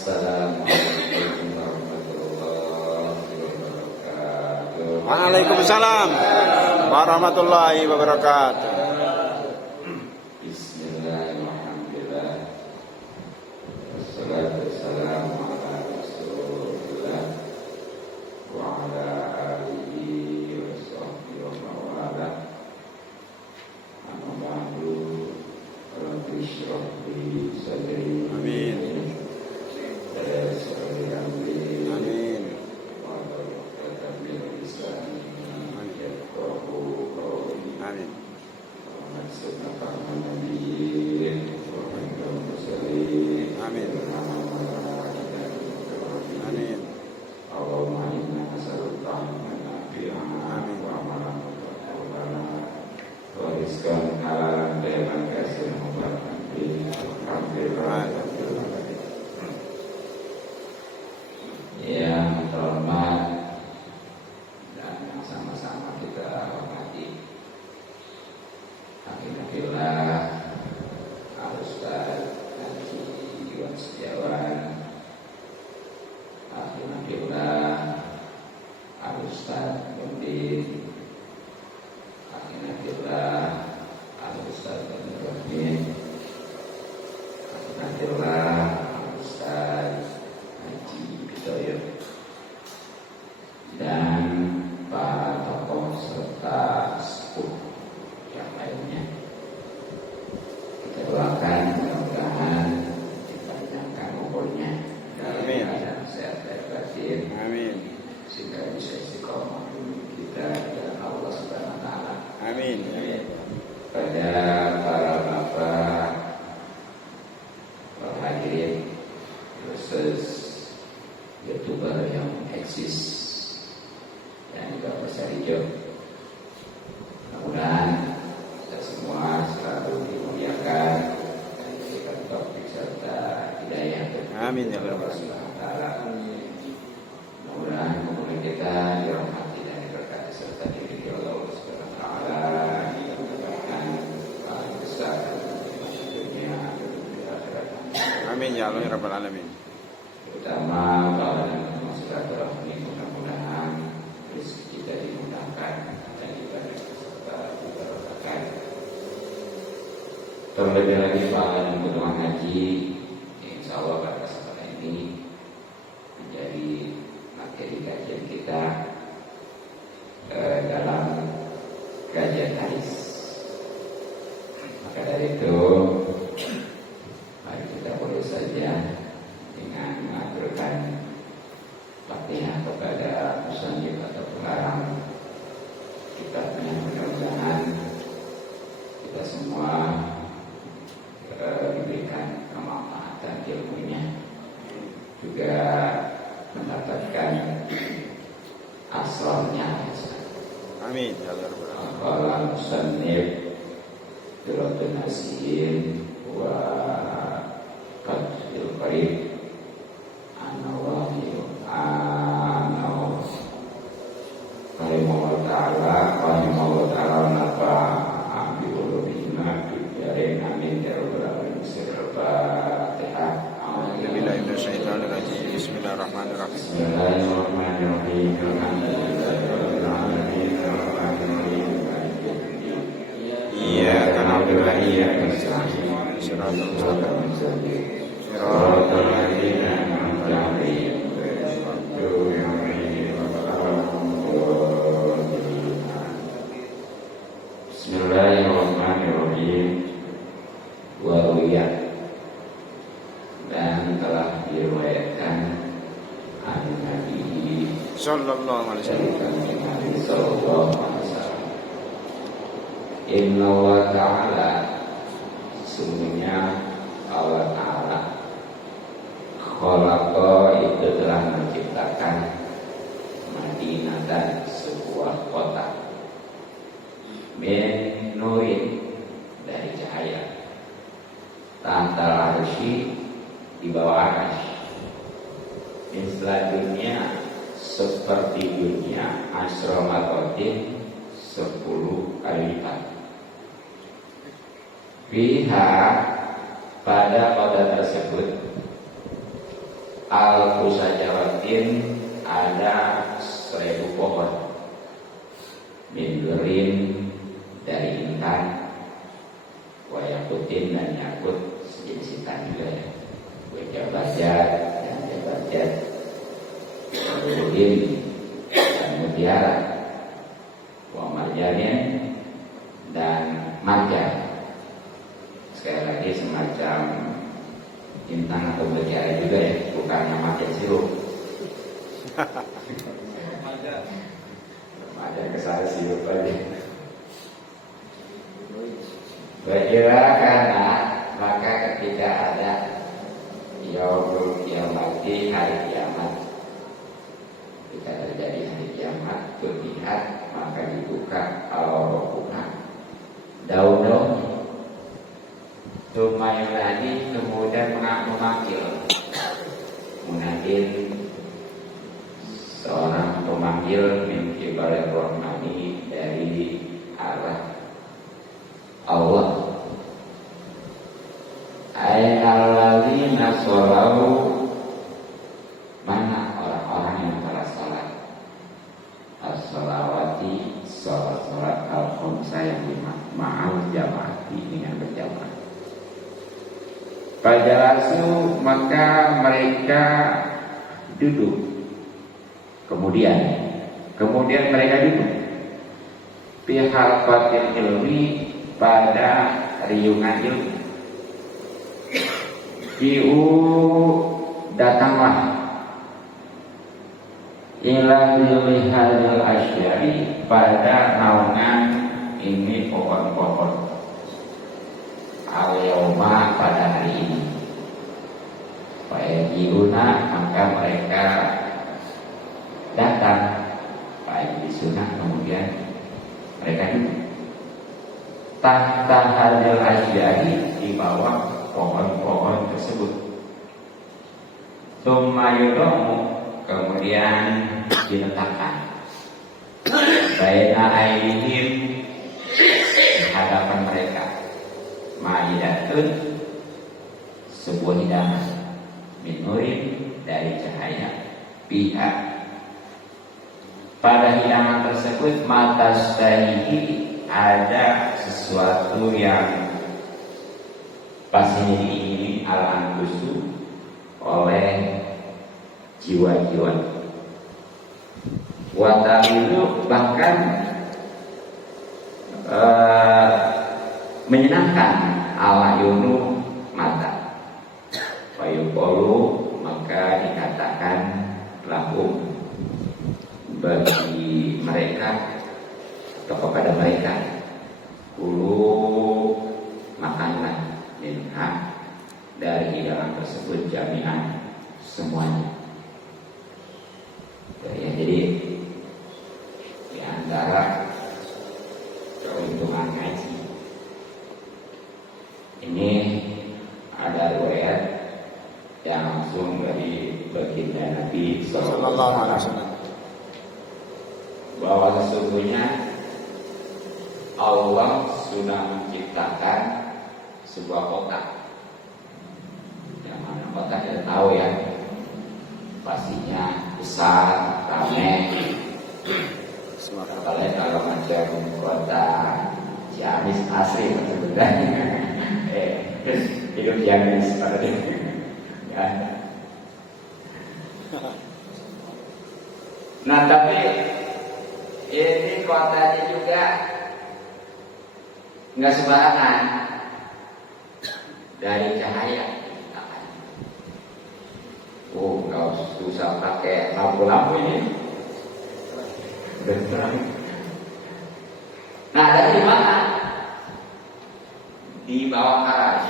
Assalamualaikum warahmatullahi wabarakatuh. Waalaikumsalam warahmatullahi wabarakatuh. Bismillahirrahmanirrahim. Wassalatu wassalamu ala Rasulillah wa ala alihi wa sahbihi wa mawala. Amma ba'du. Rabbi shrah li sadri. Amin. Amin. Amin. Amin. Amin. Allahumma inna nas'aluka ilman nafi'an wa amalan mutaqabbalan wa rizqan halalan tayyiban kasiran mubarakan fihi yang terhormat dan yang sama-sama kita hormati Alhamdulillah Al-Ustaz Haji Iwan Setiawan, Alhamdulillah Al-Ustaz Bendin, Alhamdulillah Al-Ustaz Bendin, Alhamdulillah Al-Ustaz Haji Bitoyo, dan para tokoh serta sepuh yang lainnya. Kita doakan mudah-mudahan dipanjangkan umurnya Amin. dan sehat dan batin, Amin. sehingga bisa istiqomah kita dan Allah Subhanahu wa taala. Amin. Pada para bapak, para hadirin, khusus YouTuber yang eksis dan juga besar hijau, mudah-mudahan kita semua selalu dimuliakan dan diberikan taufik serta hidayah dari Amin ya Allah Rabbal Subhanahu wa taala. Mudah-mudahan kemudian kita dirahmati dan diberkati serta diridhoi Allah Subhanahu wa taala, diberikan pahala besar di dunia dan di akhirat. Amin ya Allah ya Rabbal alamin. Terutama kalau dalam silaturahmi, mudah-mudahan rezeki kita dimudahkan dan ibadah serta diberkahkan. Terlebih lagi pahala dan keutamaan haji, insya Allah pada kesempatan ini menjadi materi kajian kita dalam kajian hadis. Maka dari itu, mari kita boleh saja dengan mengaturkan Fatihah kepada musannif atau pengarang kitabnya. Mudah-mudahan kita semua diberikan kemanfaatan ilmunya, juga mendapatkan asrarnya. Amin ya Allah ya Rabbal alamin. Qala musannif Duratun Nasihin wa Qadil Qarib An-Nawawi An-Nawawi Rahimahullah ta'ala nafa'a bi ulumina fi darin amin ya rabbal alamin. Al-Fatihah. Billahi minasyaitonir rajim. Bismillahirrahmanirrahim. Bismillahirrahmanirrahim. Alhamdulillahirabbil alamin. Arrahmanirrahim. Iyyaka na'budu wa iyyaka nasta'in. Shiratal mustaqim. Shiratal ladzina an'amta 'alaihim ghairil maghdubi 'alaihim waladdallin. Bismillahirrahmanirrahim. Wa ruwiyah, dan telah diriwayatkan an Nabi Sallallahu alaihi wasallam. Nabi sallallahu alaihi wasallam, Inna Allah Ta'ala, sesungguhnya Allah Ta'ala, khalaqa, itu telah menciptakan Madinah, dan sebuah kota, min nurin, dari cahaya, tahta arsy, di bawah arsy, misla dunia, seperti dunia, asromatotin, 10 kali lipat. Fiha, pada kota tersebut, al-kusajaratin ada 1000 pohon, mindurin dari intan, wayakutin dan yakut sejenis intan juga ya, wajabajat dan jabajat, waburin dan mutiara, wamarjanin dan marjan. Sekali lagi semacam intan atau mutiara juga ya, bukannya marjan sirup. Ada kesana sirup aja. Berkira karena maka ketika ada yaumul kiamati, hari kiamat, ketika terjadi hari kiamat, terlihat maka dibuka al-rohuna daun-daun Tumayuladi, kemudian memanggil munadin, seorang pemanggil min kibalir rahmani, dari arah Allah. Ainalladzina sholau, mana orang-orang yang telah salat as-sholawati, sholat al-khomsa yang ma'al jamaati, dengan berjamaah. Fajalasu, maka mereka duduk. Kemudian mereka duduk fi halqatil ilmi, pada riungan ilmu. Fi'u, datanglah ila zilihadil asyari, pada naungan ini pohon-pohon. Al-yawma, pada hari ini. Fa'yajiruna, maka mereka datang. Fa'yajisuna, kemudian mereka duduk tahta hadil asyari, di bawah pohon-pohon tersebut. Tsumma yudomu, kemudian diletakkan baina aydihim, di hadapan mereka, ma'idatun, sebuah hidangan, min nurin, dari cahaya, pihak. Pada hidangan tersebut matastahihi, ada sesuatu yang pastinya diingini al-anfusu, oleh jiwa-jiwa. Watamilu, bahkan menyenangkan al-ayunu, mata. Fayuqolu, maka dikatakan lahum, bagi mereka atau kepada mereka, kulu, makanlah, minha, dari hidangan tersebut, jami'an, semuanya. Ya, jadi di antara keuntungan ngaji ini ada riwayat yang langsung dari baginda Nabi Sallallahu Alaihi Wasallam, bahwa sesungguhnya Allah sudah menciptakan sebuah kotak, yang mana kotak kita tahu ya, pastinya besar, ramai. Apalagi kalau macam kota Ciamis asli sebenarnya, hidup Ciamis pada ya. Nah, tapi ini kotanya juga nggak sembarangan, dari cahaya. Nggak susah pakai lampu-lampu ini. Nah, dari mana? Di bawah aras.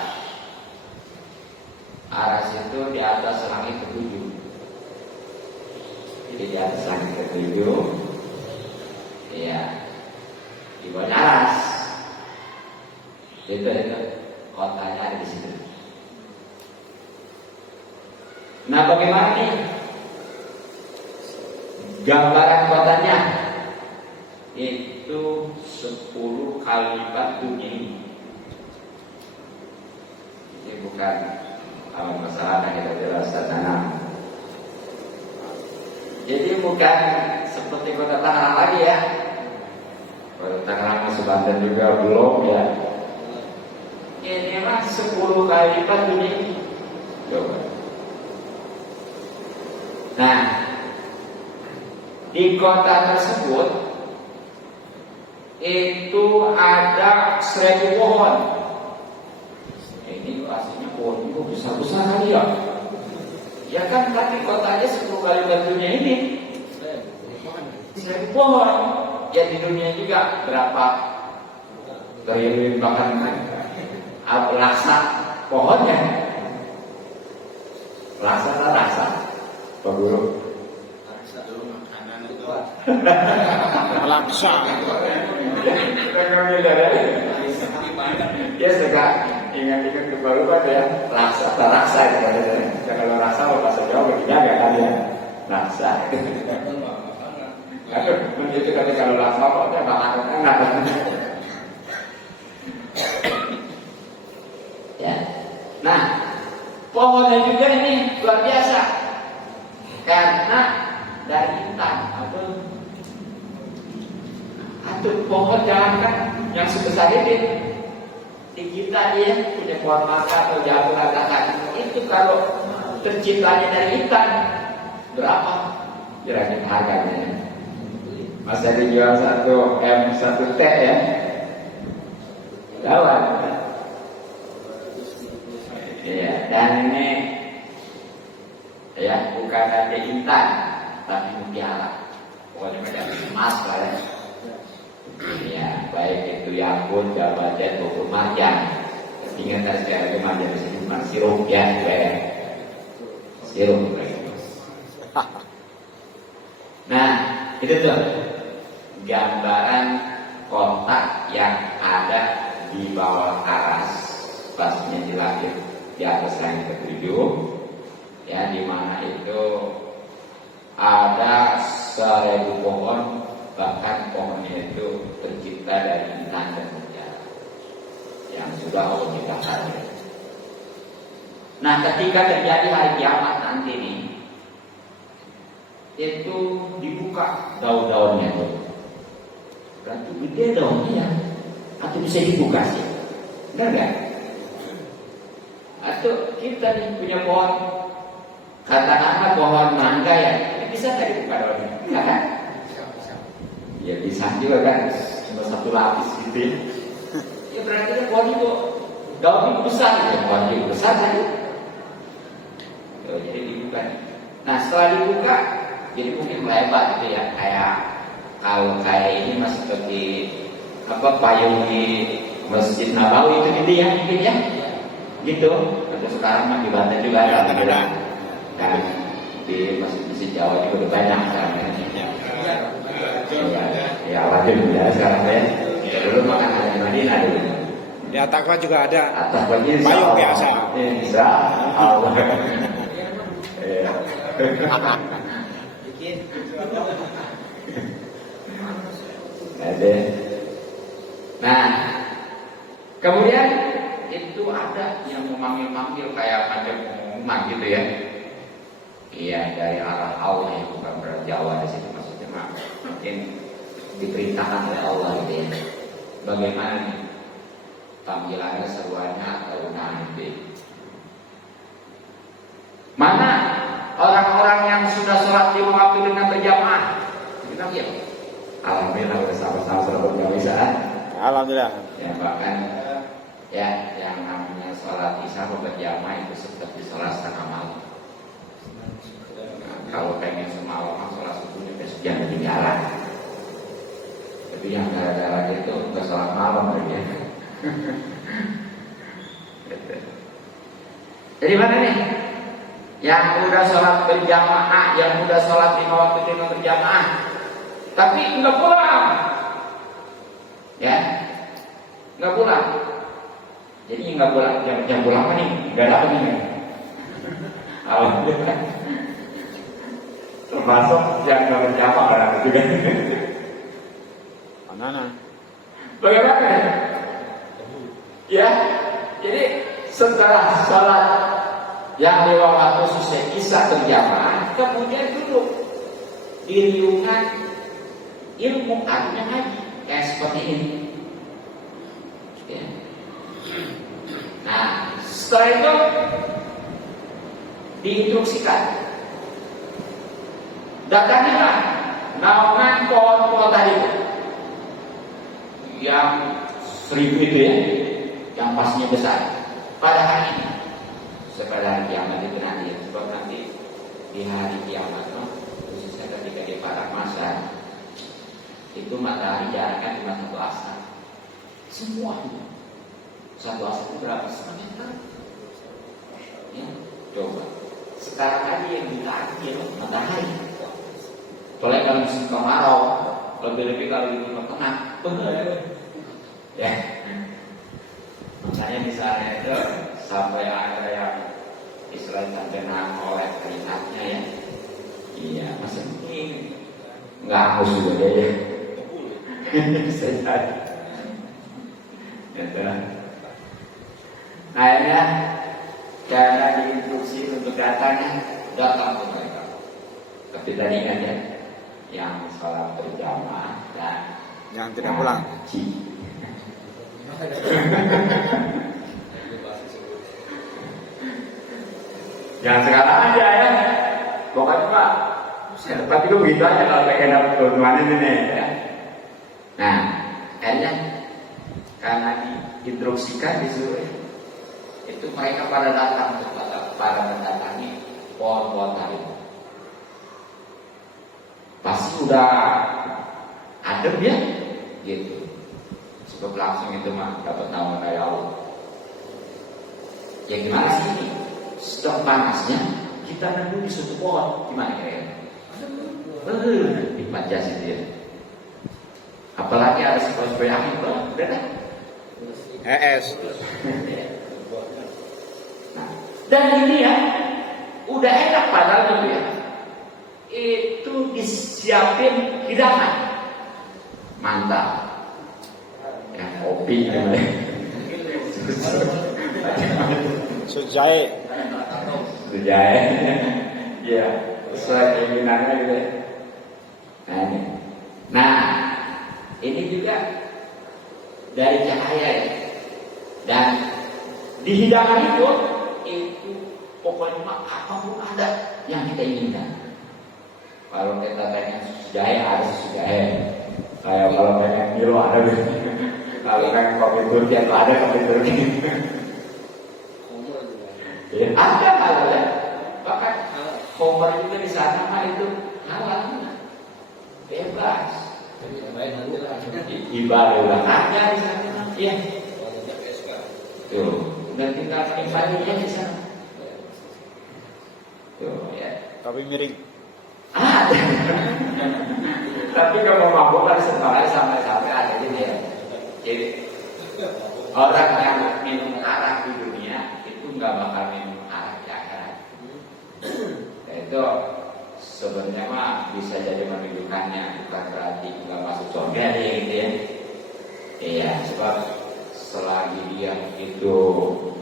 Aras itu di atas langit ketujuh. Jadi di atas langit ketujuh, ya, di bawah aras. Itu kotanya ada di situ. Nah, bagaimana nih gambaran kotanya? Itu 10 kali lipat dunia ini. Ini bukan masalah yang kita jelaskan tanam. bukan seperti kota Tangerang lagi ya. Kota Tangerang masuk Banten juga belum ya. Ini mah 10 kali lipat dunia ini. Coba. Nah, di kota tersebut itu ada 1000 pohon. Ini aslinya pohon itu besar-besar kali ya. Ya kan, tapi kotanya 10 kali lipat dunia ini. 1000 pohon. Ya di dunia juga berapa triliun bahkan laksa pohonnya. Laksa. Pak Guru. Laksa dulu makanan itu. Laksa. Ya sudah ingat-ingat baru ya laksa itu katanya. Kalau laksa bahasa Jawa dijaga kan ya. Laksa. Itu kan kalau laksa kok makanan enak. Ya. Nah, pohonnya juga ini luar biasa karena dari intan atau pohon jangan yang sebesar ini di kita dia punya pohon mangga atau jambu katakan itu kalau terciptanya dari intan berapa kira-kira harganya? Masa dijual 1M 1T ya? Lawan. Iya, dan ini ya bukan dari intan tapi mutiara. Pokoknya macam emas lah ya. Ya, baik itu yakut, jabajet, maupun marjan. Ingat sekali lagi marjan di sini bukan sirup ya, sirup. Nah, itu tuh gambaran kotak yang ada di bawah aras, pastinya di langit di atas langit ketujuh, ya, di mana itu ada 1000 pohon, bahkan pohonnya itu tercipta dari intan dan mutiara yang sudah Allah ciptakan. Nah, ketika terjadi hari kiamat nanti nih, itu dibuka daun-daunnya tuh. Berarti gede daunnya ya, atau bisa dibuka sih, benar nggak? Atau kita nih punya pohon, katakanlah pohon mangga ya, bisa nggak dibuka daunnya? Enggak kan? Ya bisa juga kan, cuma 1 lapis gitu ya. Ya berarti pohon itu daun itu besar ya, pohon itu besar kan? Jadi dibuka. Nah, setelah dibuka, jadi mungkin melebar gitu ya, kalau kayak ini masih seperti payung di Masjid Nabawi itu gitu ya, mungkin ya, gitu. Atau sekarang mah di Banten juga ada, kan di masjid Jawa juga udah banyak sekarang ya, wajib ya sekarang ya. Dulu makan ada di Madinah dulu. Di Atakwa juga ada. Atakwa ini payung biasa. Insya Allah. Ada. Nah, kemudian itu ada yang memanggil-manggil kayak macam pengumuman gitu ya. Iya, dari arah Allah yang bukan berat Jawa di situ maksudnya mungkin diperintahkan oleh Allah gitu ya. Bagaimana nih panggilannya, seruannya atau nanti? Mana orang-orang yang sudah sholat 5 waktu dengan berjamaah? Kita lihat. Alhamdulillah udah sama-sama sholat berjamaah. Alhamdulillah. Ya bahkan ya yang namanya sholat isya berjamaah itu seperti sholat setengah malam. Nah, kalau pengen semalam sholat subuhnya besok jangan ketinggalan. Tapi yang gara-gara itu nggak sholat malam lagi. Jadi mana nih? Yang udah sholat berjamaah, yang udah sholat 5 waktu dengan berjamaah, tapi nggak pulang, ya, nggak pulang. Jadi nggak pulang, jam pulang apa nih? Nggak ada apa nih? Alhamdulillah. Termasuk yang nggak berjamaah orang juga. Mana? Bagaimana? Ya, jadi setelah sholat yang 5 waktu selesai isya berjamaah, kemudian duduk diriungan ilmu artinya ngaji kayak seperti ini. Ya. Nah, setelah itu diinstruksikan, datangilah naungan pohon-pohon tadi yang 1000 itu ya, yang pastinya besar pada hari ini, pada hari kiamat itu nanti ya, sebab nanti di hari kiamat, khususnya ketika di padang mahsyar itu matahari jaraknya cuma 1 asa, semuanya 1 asa itu berapa? 1 meter. Ya, coba sekarang aja yang ditarik ya matahari. Soalnya kalau musim kemarau, lebih-lebih kalau di timur tengah, ya. Makanya misalnya itu sampai ada yang Israel sampai oleh keringatnya ya, iya masa ini nggak harus juga dia ya. Saya gitu. Nah ya, karena diinstruksi untuk datang ke mereka. Tapi tadi kan ya, yang salat berjamaah dan yang tidak pulang. Jangan sekarang aja ya, pokoknya Pak. Tapi itu begitu aja kalau pengen dapat keuntungan ini nih. Ya. Nah, akhirnya karena diinstruksikan disuruh itu mereka pada datang pada mendatangi pohon-pohon tadi. Pasti udah adem ya, gitu. Sebab langsung itu mah dapat nama dari Allah. Ya gimana sih ini? Sedang panasnya kita nunggu di suatu pohon, gimana kira-kira? Nikmat jasa dia. Apalagi ada sepoi-sepoi angin, udah kan? ES. Nah, dan ini ya, udah enak padahal itu ya. Itu disiapin hidangan mantap ya, kopi namanya Sujai. ya sesuai keinginannya gitu ya. Nah ini juga dari cahaya ya, dan di hidangan itu pokoknya apapun ada yang kita inginkan. Kalau kita pengen sujaya ada sujaya. Kayak kalau pengen Milo ada gitu. Kalau pengen kopi Turki atau ada kopi Turki. Ya, ada halal ya. Bahkan Homer juga di sana mah itu halal. Bebas. Ibadah udah ada di sana. Iya. Tuh, dan kita ibadahnya di sana. Tuh ya. Kopi miring. Tapi kalau mabuk kan sebenarnya sampai ada jadi ya. Jadi orang yang minum arak di dunia itu nggak bakal minum arak di akhirat. Itu sebenarnya mah bisa jadi menunjukkannya, bukan berarti nggak masuk surga dia gitu ya. Iya, sebab selagi dia itu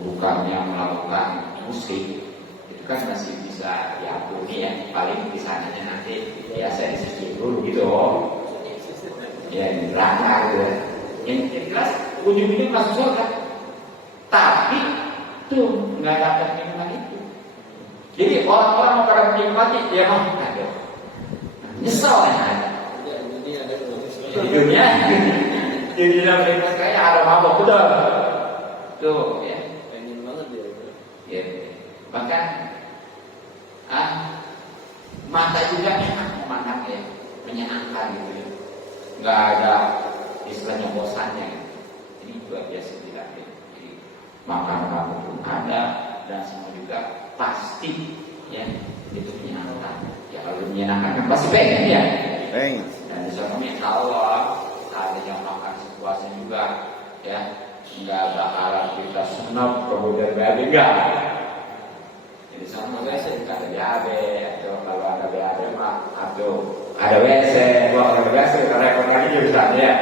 bukannya melakukan musik, itu kan masih bisa diampuni ya. Paling di sananya nanti biasa disinggung gitu. Ya di neraka gitu. Yang jelas ujung-ujungnya masuk surga. Tapi tuh nggak dapat minuman itu. Jadi orang-orang pada menikmati dia mah aduh, nyesel ya. Di dunia menikmati kayak ada mabok udah. Tuh ya. Pengen banget dia. Ya. Bahkan mata juga enak memandangnya, menyenangkan gitu ya. Nggak ada istilahnya bosannya. Ini luar biasa tidak ya. Jadi makan kamu pun ada dan semua juga pasti ya itu menyenangkan. Ya kalau menyenangkan kan pasti pengen ya. Dan di sana insya Allah ada yang makan sepuasnya juga ya. Nggak bakalan kita senap kemudian BAB enggak. Jadi sama biasa ada BAB atau kalau ada BAB mah atau ada WC, kalau ada WC karena ekonomi juga bisa ya.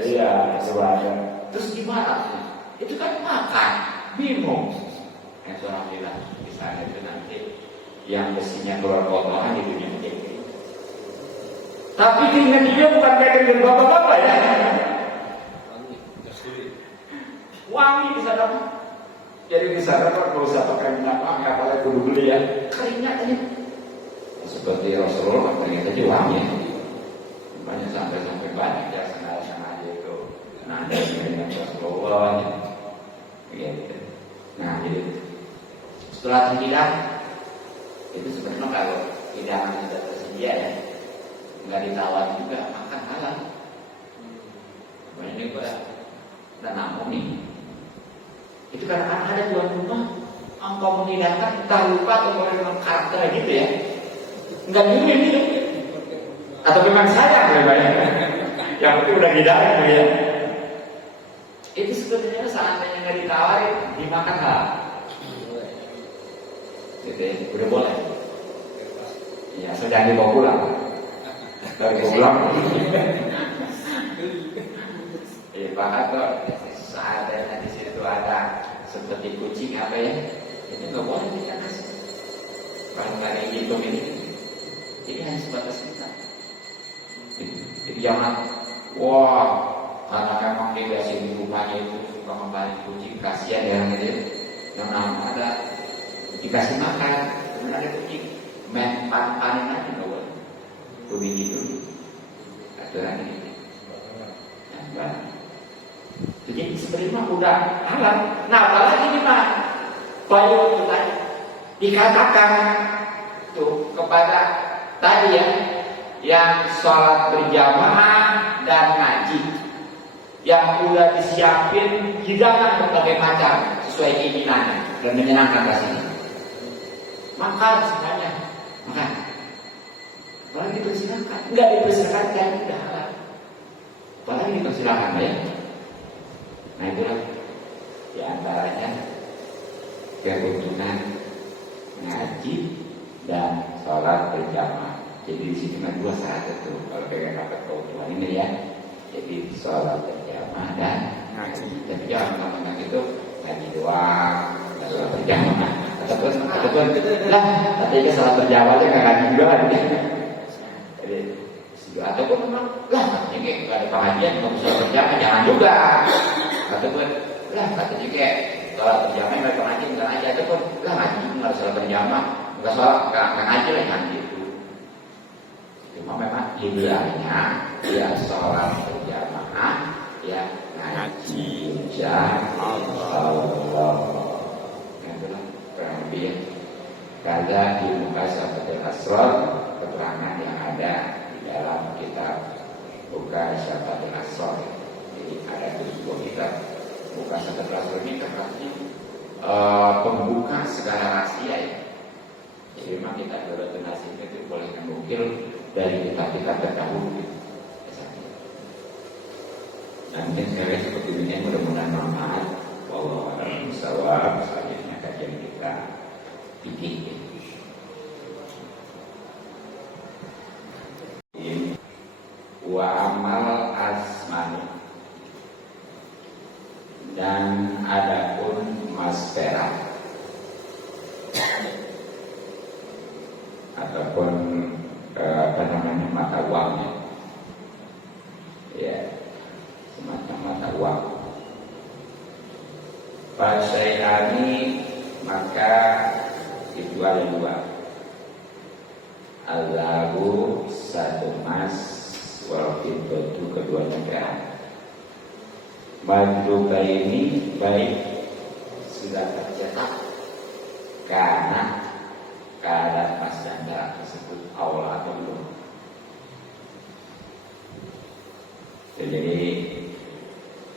Iya, ada. Terus gimana? Itu kan makan, bingung. Seorang bilang misalnya itu nanti yang besinya keluar kotoran di dunia ini. Tapi keinginan dia bukan kayak dengan bapak-bapak ya. Wangi di sana. Jadi di sana kalau nggak usah pakai minyak wangi, apalagi kudu beli ya. Keringat aja. Seperti Rasulullah keringat aja wangi. Banyak sampai banyak ya sengaja itu. Nah ada keringat Rasulullah. Gitu. Nah jadi setelah hilang itu sebenarnya kalau hidangan sudah tersedia ya, nggak ditawar juga makan halal. Banyak ini gue dan namun nih itu karena ada tuan rumah engkau menghidangkan tak lupa atau boleh dengan karakter gitu ya, nggak gini gitu atau memang sayang memang yang penting udah hidang ya. Itu sebenarnya seandainya nggak ditawarin dimakan halal gitu ya, udah boleh ya, sedang dibawa pulang dari pulang bahkan tuh seadanya di situ ada seperti kucing apa ya, ini nggak boleh kita kasih barang-barang gitu ini, jadi hanya sebatas kita. Jadi jangan wah karena memang dia di rumahnya itu suka membalik kucing, kasihan ya gitu. Yang ada dikasih makan, kemudian ada kucing main panen aja nggak boleh. Begitu aturan ini. Nah, jadi sebenarnya udah halal. Nah apalagi ini mah bayu itu tadi dikatakan tuh kepada tadi ya yang sholat berjamaah dan ngaji yang udah disiapin hidangan berbagai macam sesuai keinginannya dan menyenangkan rasanya. Makan semuanya, makan. Apalagi dipersilakan, enggak dipersilakan dan udah halal. Apalagi dipersilakan ya. Nah itulah diantaranya keuntungan ngaji dan sholat berjamaah. Jadi di sini cuma dua syarat itu kalau pengen dapat keuntungan ini ya. Jadi sholat berjamaah dan ngaji. Tapi jangan ngomong itu ngaji doang, sholat berjamaah. Ataupun lah, tapi ke sholat berjamaah aja nggak ngaji juga kan? Jadi ataupun memang lah katanya nggak ada pengajian nggak bisa berjamaah, jangan juga. Ataupun lah katanya kayak sholat berjamaah nggak pengajian nggak ngaji, ataupun lah ngaji nggak sholat berjamaah nggak sholat nggak ngaji lah jangan gitu. Cuma memang idealnya ya sholat berjamaah ya ngaji insya Allah. Itulah kurang lebih ya. Karena di muka Syafatul Asrar keterangan yang ada di dalam kitab buka Syafatul Asrar. Jadi ada sebuah kitab buka Syafatul Asrar ini terkait pembuka segala rahasia ya. Jadi memang kita donasi itu boleh menukil dari kitab-kitab terdahulu. Nanti saya seperti ini mudah-mudahan manfaat. Wallahu a'lam bishawab. Selanjutnya kajian kita fikih. Wa amal asmani dan adapun mas perak ataupun apa namanya mata uangnya ya semacam mata uang fasyai'ani maka itu ada dua al-lahu satu emas wal fiddatu keduanya perak madruba ini baik sudah tercetak karena keadaan emas dan perak tersebut awal atau belum. Jadi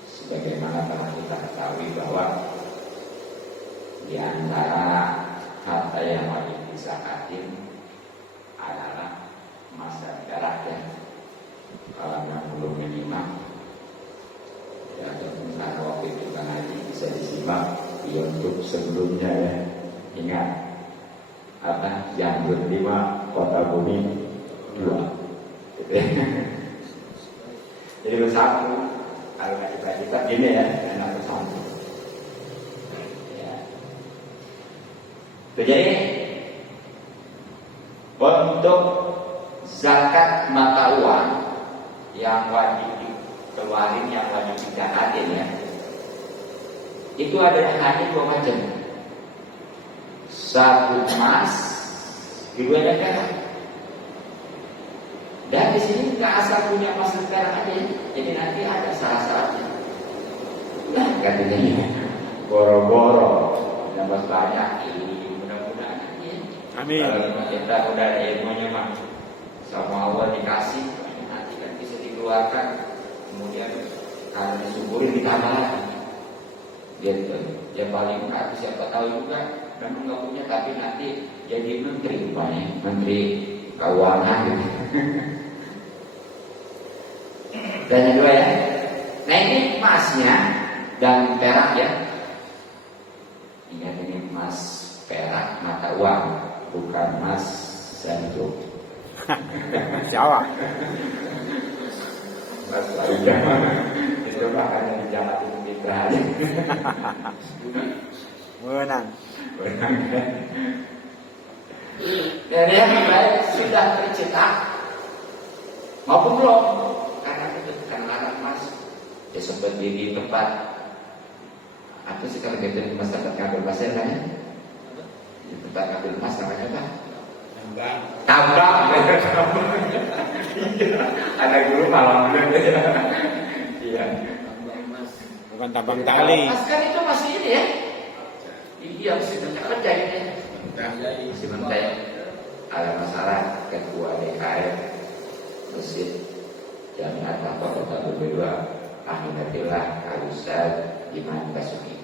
sebagaimana telah kita ketahui bahwa di antara harta yang wajib disakatin adalah emas dan perak ya. Kalau yang belum menyimak ya, ataupun karena waktu itu kan haji bisa disimak di YouTube sebelumnya ya. Ingat apa yang berlima kota bumi dua gitu ya. Jadi bersatu kalau kita gini ya enak bersatu ya. Jadi untuk zakat mata uang yang wajib dikeluarin, yang wajib dizakatin ya, itu ada hanya dua macam. Satu emas, kedua ada perak. Dan di sini nggak asal punya emas dan perak aja, jadi nanti ada syarat-syaratnya. Nah katanya boro-boro dapat banyak ini, mudah-mudahan ya. Amin. Kalau kita udah ada ilmunya mah sama Allah dikasih, nanti kan bisa dikeluarkan, kemudian kalau disyukurin ditambah lagi. Gitu. Yang paling enggak siapa tahu juga memang nggak punya, tapi nanti jadi menteri rupanya, menteri keuangan gitu. Dan yang dua ya. Nah ini emasnya dan perak ya. Ingat ini emas perak mata uang, bukan emas sanduk. Jawa. Mas baru zaman itu makanya di Jawa Timur Mitra. Menang. Dan yang baik sudah tercetak maupun belum, karena itu anak emas ya seperti di tempat apa sih kalau kita di tempat ngambil pasir kan ya, di tempat ngambil emas namanya apa? Tambang. Ada guru malam iya. Bukan tambang tali. Mas kan itu masih ini ya. Iya masih kerja ini. Masih mentai. Ada masalah ketua DKM Masjid Jamiat Tanpa Kota Berdua Aminatillah Al-Ustaz Iman Basuki.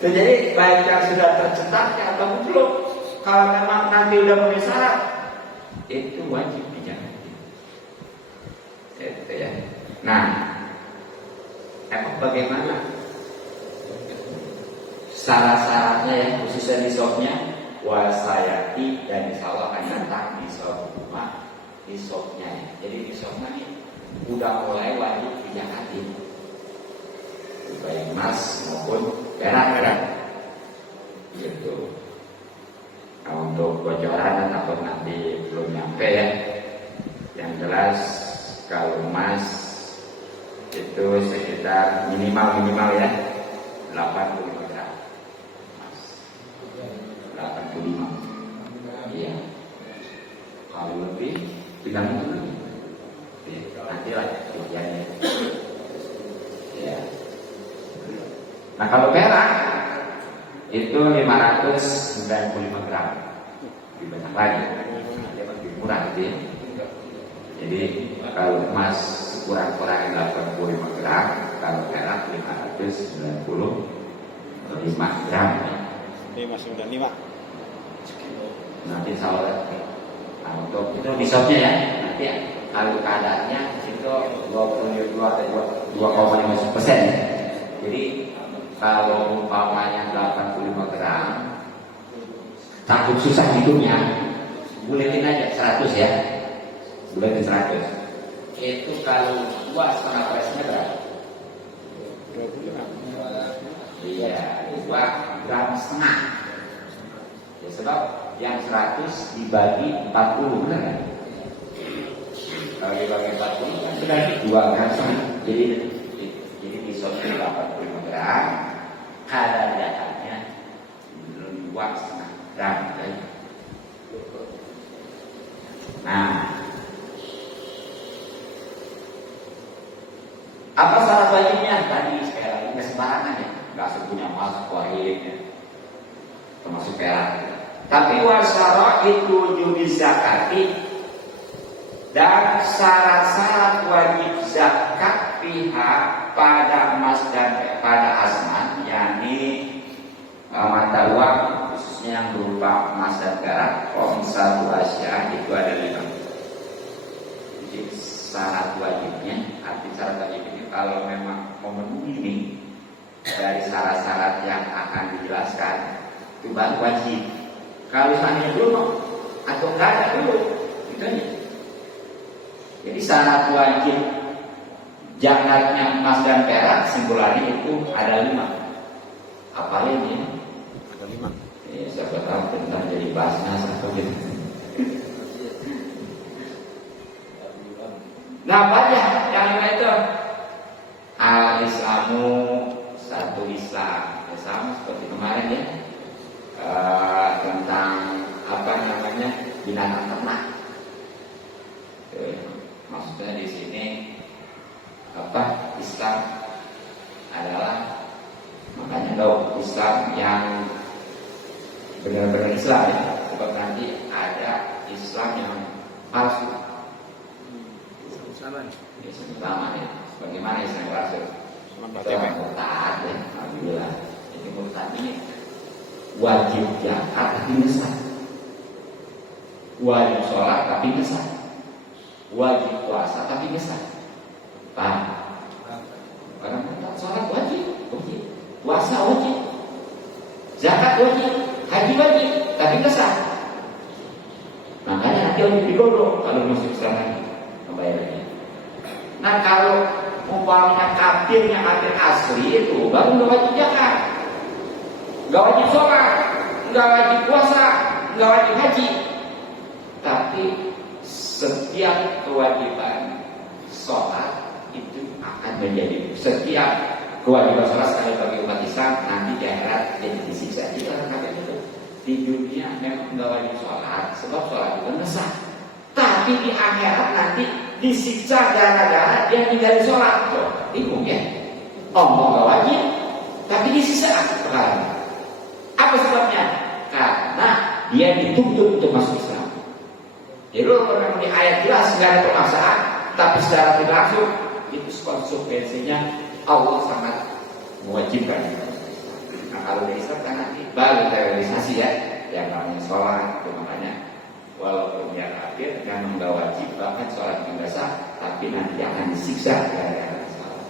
Jadi baik yang sudah tercetaknya atau belum, kalau memang nanti udah memenuhi syarat, itu wajib dijalani. Itu ya. Nah, bagaimana syarat-syaratnya ya, khususnya nisabnya, wasayati dan insya Allah akan datang nisabnya ya. Jadi nisabnya ini udah mulai wajib dijalani, baik emas maupun perak. Gitu. Nah, untuk bocoran takut nanti belum nyampe ya. Yang jelas kalau emas itu sekitar minimal ya 85 gram. Emas 85. Iya. Kalau lebih bilang lebih. Nanti lah ujiannya. Ya. Nah kalau perak itu 595 gram, lebih banyak lagi, dia lebih murah gitu ya. Jadi kalau emas kurang-kurang 85 gram, kalau perak 595 gram. 595. Nanti insya Allah. Nah untuk itu nisabnya ya, nanti ya, kalau keadaannya itu 2,5%. Jadi kalau umpamanya 85 gram, takut susah hidupnya, buletin aja 100 ya, buletin 100. Itu kalau 2,5% berapa? 25. Iya, 2,5 gram. Ya sebab yang 100 dibagi 40, benar kan? Kalau dibagi 40 kan berarti 2 gram. Jadi nisabnya 85 gram. Kadar datangnya 2,5 gram. Nah, apa syarat wajibnya? Tadi sekali lagi nggak sembarangan ya, nggak sepunya emas, kuarit ya, termasuk perak. Tapi wasyara itu jubi zakati, dan syarat-syarat wajib zakat pihak pada emas dan pada asman, yakni mata uang khususnya yang berupa emas dan perak, satu Asia itu ada 5. Jadi syarat wajibnya, arti syarat wajib ini kalau memang memenuhi ini dari syarat-syarat yang akan dijelaskan itu baru wajib. Kalau seandainya belum atau enggak ada dulu, itu aja. Jadi syarat wajib zakatnya emas dan perak simpulannya itu ada 5. Apa ini? Ada 5. Siapa tahu tentang jadi Basnas atau gitu. Nah, banyak yang lima itu. Al-Islamu, satu Islam. Ya, sama seperti kemarin ya. Tentang apa namanya, binatang ternak. Maksudnya di sini apa, Islam adalah, makanya kalau Islam yang benar-benar Islam ya, sebab nanti ada Islam yang palsu. Ya, sama ya. Bagaimana Islam yang palsu? Seorang murtad ya, alhamdulillah. Jadi murtad ini wajib zakat tapi nyesat, wajib sholat tapi nyesat, wajib puasa tapi nyesat. Paham? Orang murtad sholat wajib, puasa wajib, zakat wajib, haji wajib, tapi nyesat. Makanya nanti wajib digodok kalau masuk Islam membayarnya. Nah, kalau umpamanya kafirnya kafir asli itu baru nggak wajib zakat, nggak wajib sholat, nggak wajib puasa, nggak wajib haji. Tapi setiap kewajiban sholat itu akan menjadi, setiap kewajiban sholat sekali bagi umat Islam nanti di akhirat jadi disiksa. Jadi orang kafir itu di dunia memang nggak wajib sholat, sebab sholat itu nesah. Tapi di akhirat nanti disiksa gara-gara dia tinggal sholat. Bingung ya? Omong gak wajib, tapi disiksa. Apa sebabnya? Karena dia dituntut untuk masuk Islam. Jadi kalau memang di ayat jelas nggak ada pemaksaan, tapi secara tidak langsung itu konsekuensinya Allah sangat mewajibkan. Nah, kalau di Islam kan nanti baru terrealisasi ya, yang namanya sholat, itu makanya walaupun dia kafir memang nggak wajib, bahkan sholat yang sah, tapi nanti akan disiksa gara-gara salah.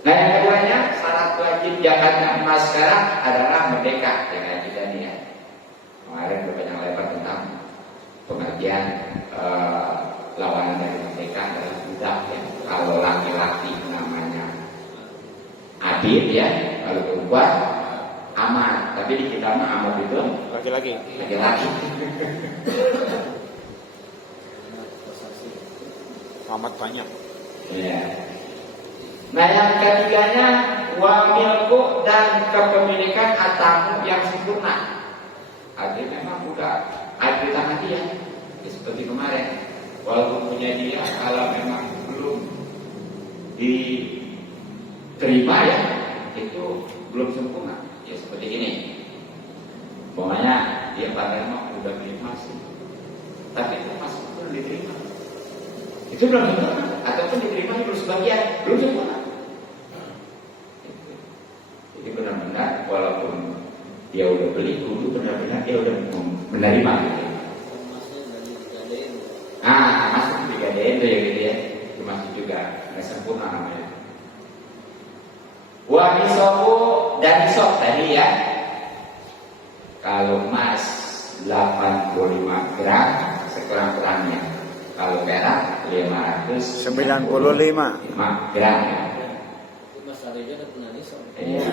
Nah, yang keduanya syarat wajib zakatnya emas sekarang adalah merdeka, ya kayak kita nih ya. Kemarin berbanyak lebar tentang pengertian lawanan dari merdeka adalah budak ya. Kalau laki-laki namanya abid ya, kalau perempuan amat, tapi di kita mah amat itu Laki-laki. Amat banyak. Ya. Nah, yang ketiganya wamilku dan kepemilikan atamu yang sempurna. Artinya memang udah ada di tangan dia. Ya, seperti kemarin, walaupun punya dia, kalau memang belum diterima ya, itu belum sempurna. Ya seperti ini. Pokoknya dia pada memang udah beli emas, tapi itu emas belum diterima. Itu belum sempurna, ataupun diterima itu sebagian belum sempurna. Jadi benar-benar walaupun dia udah beli, kudu benar-benar dia udah menerima gitu. Masuk digadein tuh ya gitu ya. Itu masih juga nggak sempurna namanya. Wa nisabu dan nisab tadi ya. Kalau emas 85 gram sekurang-kurangnya. Kalau perak 595 gram. Mas Arya ada pernah nisab. Iya.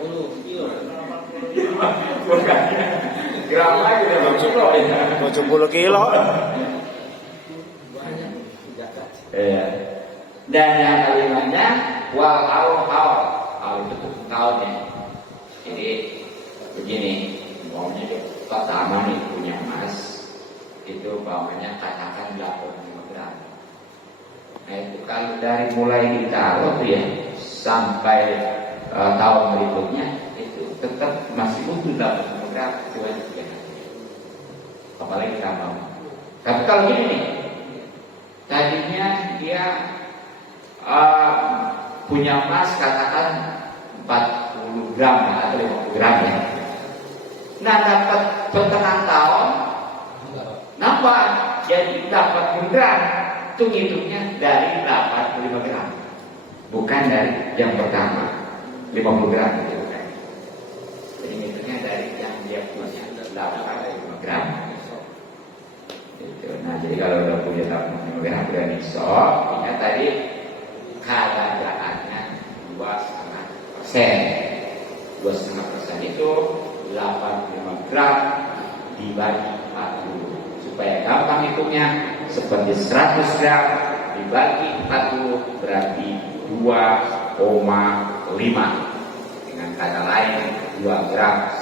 40 kilo. Gram lagi udah kilo ya. 70 kilo. Banyak zakat. Iya. Dan yang kelimanya wal haul itu tahun ya. Jadi begini, uangnya pertama nih punya emas itu bawahnya katakan 85 gram. Nah itu kalau dari mulai ditaruh tuh ya sampai tahun berikutnya itu tetap masih butuh 85 gram wajib ya. Apalagi tambah. Tapi kalau gini nih, tadinya dia punya emas katakan 40 gram atau 50 gram ya. Nah dapat pertengahan tahun nambah jadi 80 gram. Itu ngitungnya dari 85 gram, bukan dari yang pertama 50 gram gitu kan. Jadi ngitungnya dari yang dia punya 85 gram gitu. Nah jadi kalau udah punya 85 gram udah nisab, ya tadi keadaan 2,5%. 2,5% itu 85 gram dibagi 40. Supaya gampang hitungnya, seperti 100 gram dibagi 40 berarti 2,5. Dengan kata lain 2,5 gram.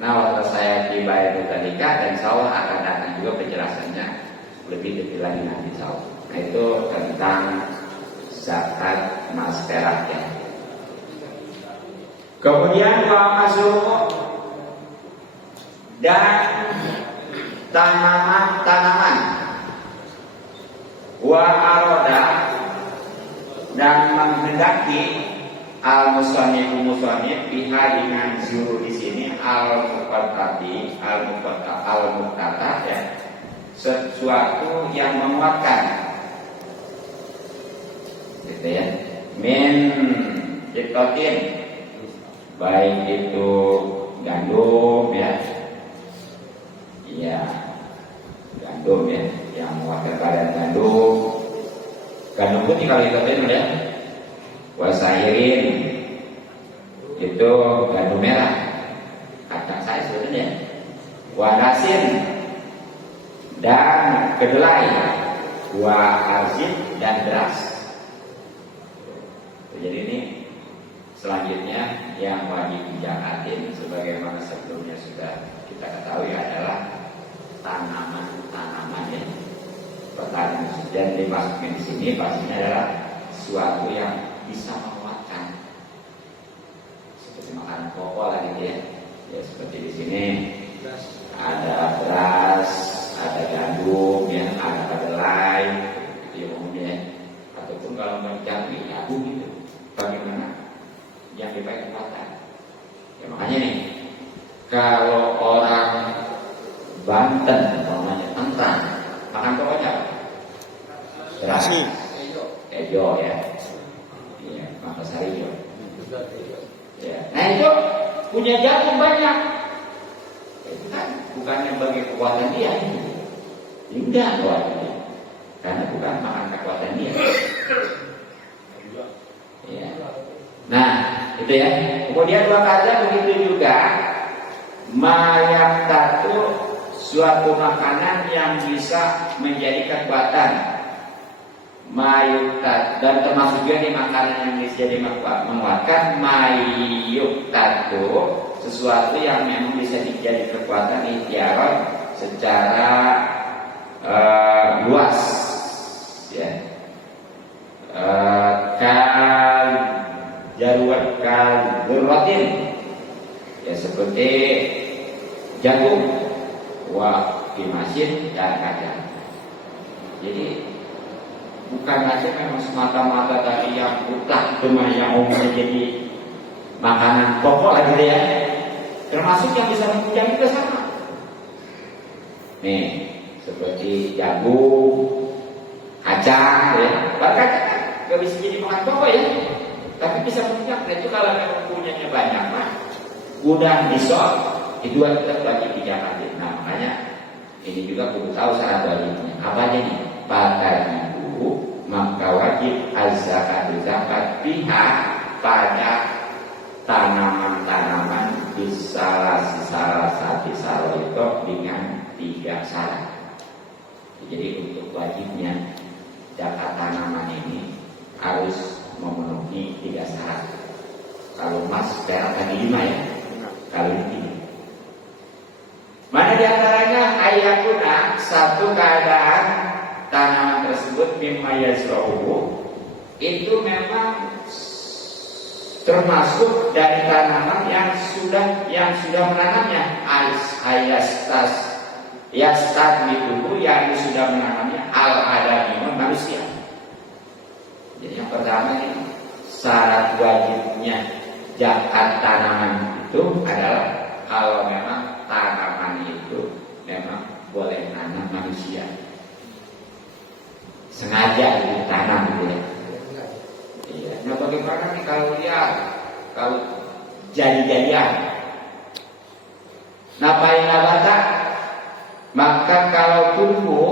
Nah, waktu saya di Biobotanika dan insya Allah akan datang juga penjelasannya lebih detail lagi nanti insya Allah. Nah, itu tentang zakat emas perak ya. Kemudian wa masuk dan tanaman-tanaman wa aroda dan menghendaki al-musannif biha dengan zuru di sini al-muqattah ya, sesuatu yang menguatkan gitu ya, min dikotin, baik itu gandum ya, iya gandum ya, yang menguatkan badan gandum putih kalau dikotin ya, wasairin itu gandum merah, kacang saya sebenarnya, wadasin dan kedelai, wa arzin dan beras. Jadi ini selanjutnya yang wajib dijakatin sebagaimana sebelumnya sudah kita ketahui adalah tanaman-tanaman ya. Pertanyaan dan dimasukin di sini pastinya adalah sesuatu yang bisa menguatkan, seperti makanan pokok lah gitu ya. Ya seperti di sini ada beras, ada gandum, ya, ada kedelai, gitu ya umumnya. Ataupun kalau mencari jagung gitu, bagaimana yang dipakai kekuatan? Ya makanya nih, kalau orang Banten, namanya tentang makan pokoknya beras, ejo ya. Sari ya. Nah itu punya jagung banyak. Itu kan bukannya bagi kekuatan dia. Tidak kekuatannya. Karena bukan makan kekuatan dia. Ya. Nah itu ya. Kemudian dua kata begitu juga mayak tatu suatu makanan yang bisa menjadi kekuatan. Mayuktat dan termasuk juga di makanan yang bisa jadi menguatkan mayuktatu sesuatu yang memang bisa jadi kekuatan ikhtiaran secara luas ya, kal jaruat kal berwatin ya, seperti jagung wa kimasin dan kacang. Jadi bukan saja memang semata-mata dari yang utak cuma yang umumnya jadi makanan pokok lah gitu ya, termasuk yang bisa menunjang juga sama. Nih seperti jagung, kacang ya, bahkan kacang kan gak bisa jadi makan pokok ya, tapi bisa menunjang. Nah itu kalau memang punyanya banyak mah mudah disol, itu tetap wajib dijakatin. Nah makanya ini juga perlu tahu syarat wajibnya apa aja nih. Pada maka wajib az-zakat zakat pihak pada tanaman-tanaman di salah satu itu dengan 3 syarat. Jadi untuk wajibnya zakat tanaman ini harus memenuhi 3 syarat. Kalau emas perak tadi 5 ya, kalau ini 3. Mana diantaranya ayakuna satu keadaan tanaman tersebut mimma yazra'uhu itu memang termasuk dari tanaman yang sudah menanamnya yastat itu yang sudah menanamnya al-adami manusia. Jadi yang pertama ini syarat wajibnya zakat tanaman itu adalah kalau memang tanaman itu memang boleh nanam manusia. Sengaja ditanam gitu ya. Iya. Nah bagaimana nih kalau jadi-jadian? Napain nabata? Maka kalau tumbuh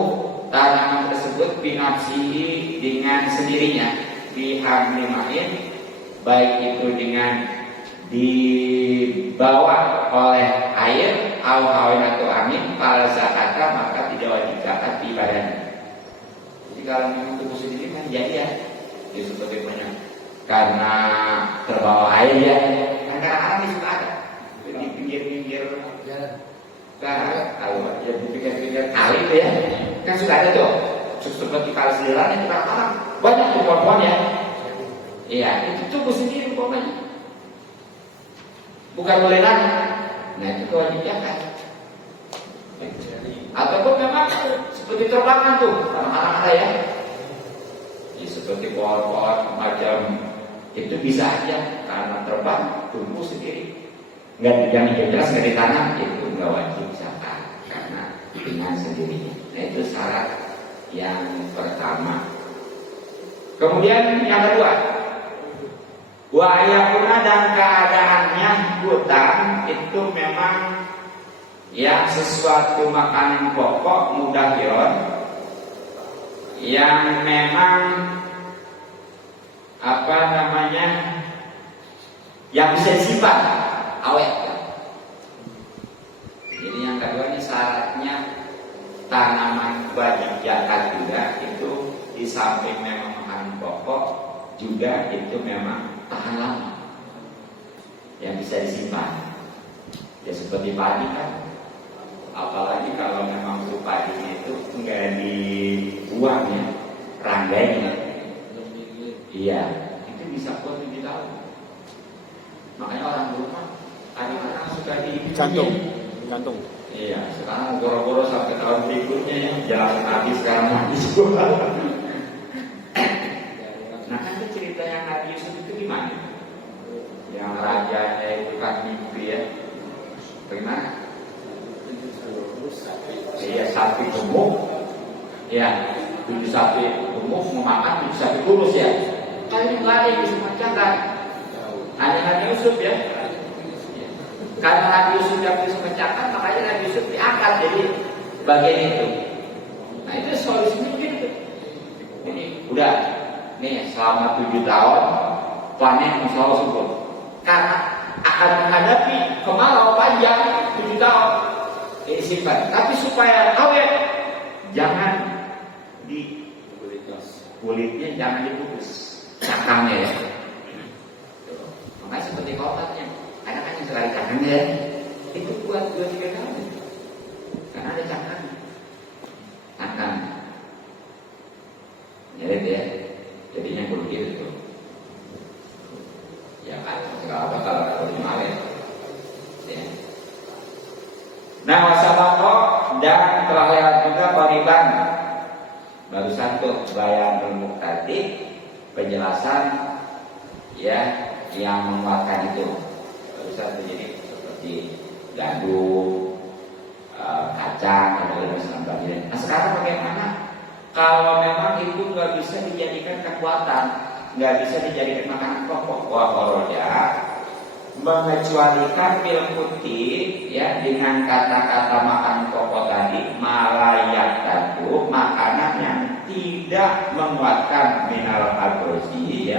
tanaman tersebut binafsihi dengan sendirinya bihamlimain, baik itu dengan dibawa oleh air atau angin, fal zakata maka tidak wajib zakat di badannya. Jadi kalau memang tubuh sendiri kan jadi ya, seperti banyak karena terbawa air ya, kan kadang-kadang suka ada di pinggir-pinggir kalau ya di pinggir-pinggir kali itu ya, kan suka ada tuh seperti kali seliran itu kadang-kadang banyak tuh pohon-pohon ya. Iya, itu tubuh sendiri umpamanya, bukan boleh nanya. Nah itu wajib zakat. Ataupun memang seperti terbangan tuh, kadang-kadang ada ya. Seperti pohon-pohon macam itu bisa aja karena terbang tumbuh sendiri, nggak yang jelas nggak ditanam, itu nggak wajib zakat karena dengan sendirinya. Nah itu syarat yang pertama. Kemudian yang kedua, wa ayakuna, dan keadaannya hutan itu memang yang sesuatu makanan pokok mudahyon yang memang yang bisa disimpan awet. Jadi yang kedua ini syaratnya tanaman wajib zakat juga itu di samping memang makanan pokok juga itu memang tahan lama yang bisa disimpan. Ya seperti padi kan, apalagi kalau memang padinya itu enggak dibuang ya, rangganya. Iya, itu bisa buat 7 tahun. Makanya orang rumah kadang-kadang suka Jantung. Iya, sekarang boro-boro sampai tahun berikutnya ya, jalan habis sekarang habis juga. Nah kan itu cerita yang Nabi Yusuf itu gimana? Yang rajanya itu kan mimpi ya. Bagaimana? Iya, sapi gemuk. Ya, 7 sapi gemuk memakan 7 sapi kurus ya. Kayaknya nggak ada yang bisa memecahkan. Hanya Nabi Yusuf ya. Karena Nabi Yusuf yang bisa memecahkan, makanya Nabi Yusuf diangkat jadi bagian itu. Nah itu solusinya gitu. Ini udah, nih selama 7 tahun panen masalah subur. Karena akan menghadapi kemarau panjang 7 tahun. Ini simpan. Tapi supaya awet, jangan di kulitnya jangan diputus. Cangkangnya ya. Makanya seperti kotaknya, ada kan yang sekali cangkangnya ya, itu buat 2-3 tahun karena ada cangkang nyeret ya, jadinya begitu tuh ya kan, segala apa kalau dimalen ya. Nah wasabako, dan telah lewat juga pariban barusan tuh bayan ilmu tadi penjelasan ya yang menguatkan itu barusan tuh, jadi seperti gandum, kacang atau sebagainya. Nah sekarang bagaimana kalau memang itu nggak bisa dijadikan kekuatan, nggak bisa dijadikan makanan pokok? Wah koroja mengecualikan pil putih ya dengan kata-kata makanan pokok tadi, malayak tadu, makanan yang tidak menguatkan mineral hidrosi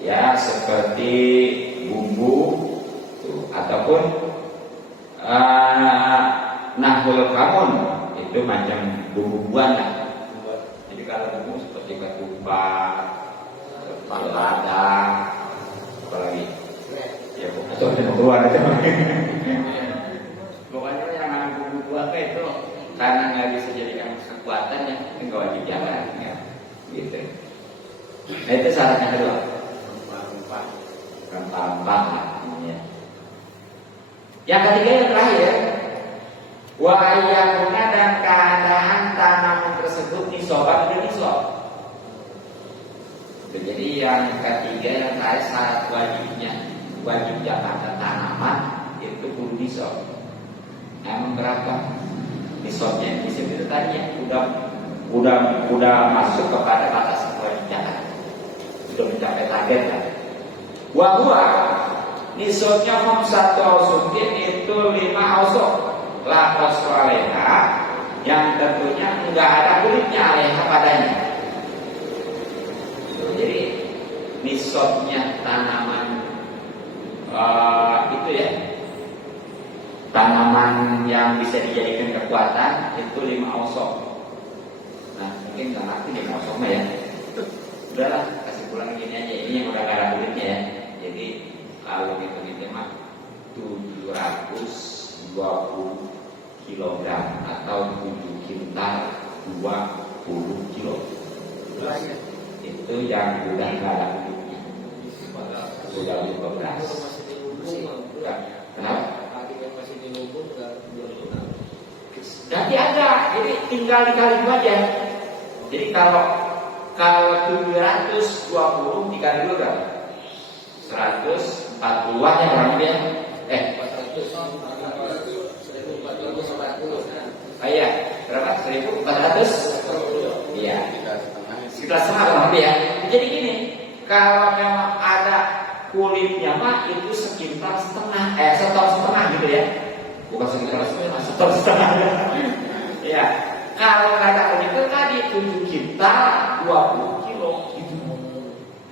ya seperti bumbu tuh, ataupun nahul kamun itu macam bumbu-bumbuan lah. Jadi kalau bumbu seperti ketumbar, lada, apalagi ya atau keluar aja. Pokoknya yang bumbu-bumbuan itu karena nggak bisa jadikan kekuatan ya, itu nggak wajib jalan ya, gitu. Nah itu syaratnya kedua. Rempah-rempah ya. Yang ketiga yang terakhir, wa ayyakuna, dan keadaan tanaman tersebut nisoban dan nisob. Jadi yang ketiga yang terakhir syarat wajib zakat tanaman itu kudu nisob. Emang berapa nisobnya? Nisab itu tadi ya udah masuk kepada batas wajib zakat, sudah mencapai target lah. Wahua nisabnya satu ausukin itu 5 ausuk la auswaleha, yang tentunya enggak ada kulitnya aleha padanya. nisabnya tanaman itu ya, tanaman yang bisa dijadikan kekuatan itu 5 ausok. Nah mungkin nggak ngerti 5 ausok mah ya. Udahlah kasih pulang gini aja, ini yang udah garang kulitnya ya. Jadi kalau gitu mah 720 kilogram atau 7 kintal 20 kilo. Itu yang udah nggak ada kulitnya, sudah lupa beras. Kenapa? Nanti ada, jadi tinggal dikali 2 aja. Jadi kalau 720 dikali 2 berapa? 140-an ya kurang lebih ya. 440. Iya, berapa? 1.400? Iya. Sekitar setengah kurang lebih ya. Jadi gini, kalau memang ada kulitnya mah itu sekitar setengah, setor setengah gitu ya. Bukan sekitar setengah, setor setengah. Ya, kalau nggak ada kulit itu tadi 7 kita 20 kilo gitu.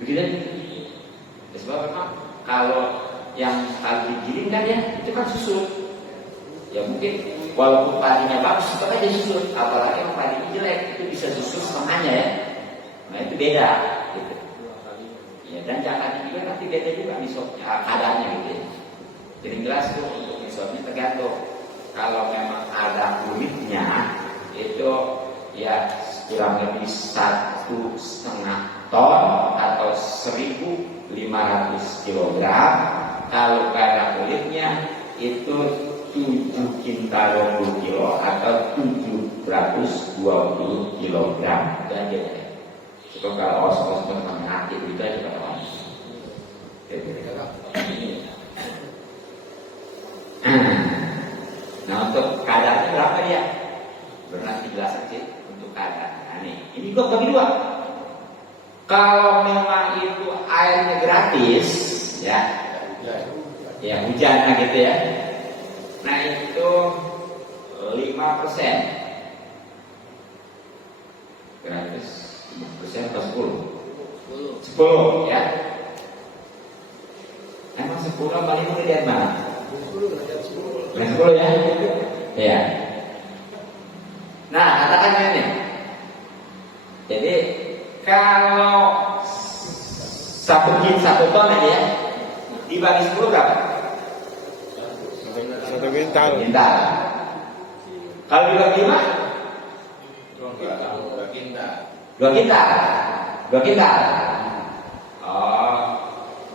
Begitu. Sebab memang kalau yang tadi digiling kan ya itu kan susu. Ya mungkin walaupun padinya bagus tetap aja susu. Apalagi yang padi jelek itu bisa susu setengahnya ya. Nah itu beda. Gitu. Ya dan jangan juga nanti beda juga nisabnya keadaannya gitu ya. Jadi jelas tuh untuk nisabnya tergantung. Kalau memang ada kulitnya itu ya kurang lebih 1,5 ton atau 1.500 kilogram. Kalau nggak ada kulitnya itu 7 kintal 20 kilo atau 720 kilogram. Dan dia coba kalau os-os teman hati itu aja kawan. Nah untuk kadarnya berapa dia? Nanti jelas aja untuk kadar. Nah, ini kok bagi 2. Kalau memang itu airnya gratis, ya hujannya gitu ya. Nah itu 5%. Gratis 5% atau 10? 10 ya. Emang 10 paling mau lihat mana? 10 ya. Ya. Nah katakan ini. Jadi kalau 1 ton aja ya, dibagi 10 berapa? 1 kintal. Kalau dibagi 5? 2 kintal. Oh,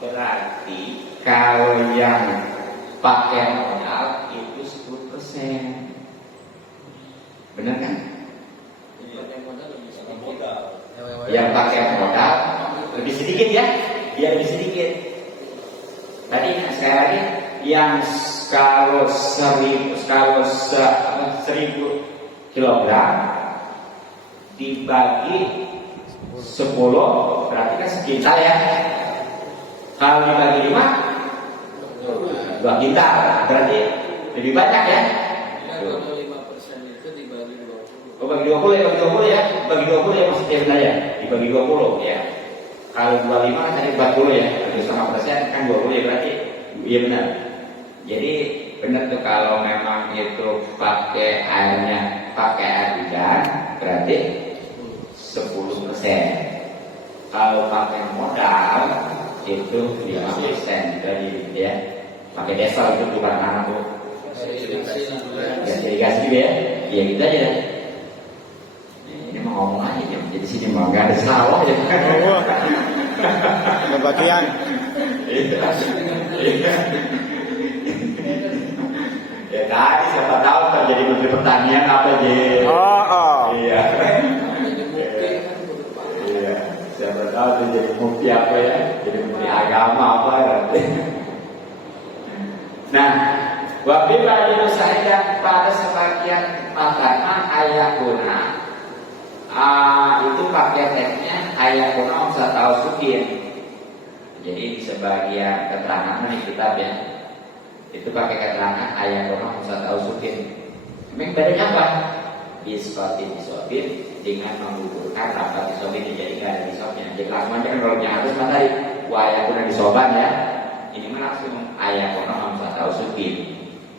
berarti kalau yang pakai modal itu 10%. Benar kan? Yang pakai modal lebih sedikit ya, dia lebih sedikit. Tadi sekali lagi yang kalau 1.000 kilogram dibagi 10 berarti kan sekitar ya. Kalau dibagi 5 2 kintal berarti lebih banyak ya. Oh, bagi 20 ya, bagi 20 ya maksudnya benar ya, dibagi 20 ya. Kalau 25 kan tadi 40 ya, 1,5% kan 20 ya berarti, iya benar. Jadi benar tuh kalau memang itu pakai airnya, pakai air hujan berarti 10%. Kalau pakai modal itu 5% jadi ya, pakai desal itu bukan tanah bu. Irigasi juga ya, ya gitu aja. Ini mau ngomong aja ya, jadi sini mau nggak ada sawah ya. Kebagian. Ya tadi siapa tahu terjadi menteri pertanian apa je? Iya. Iya. Siapa tahu terjadi mufti apa ya? Jadi menteri agama apa nanti? Nah, wabila itu saja pada sebagian makanan ayat guna. Itu pakai teksnya ayat guna usah tahu sukin. Jadi di sebagian keterangan di kitab ya, itu pakai keterangan ayat guna usah tahu sukin. Memang bedanya apa? Bisotin dengan menggugurkan rapat nisab ini, jadi nggak ada nisabnya. Jadi langsung aja kan kalau harus matahari waya pun disoban ya. Ini mah langsung ayat orang nggak tahu suki.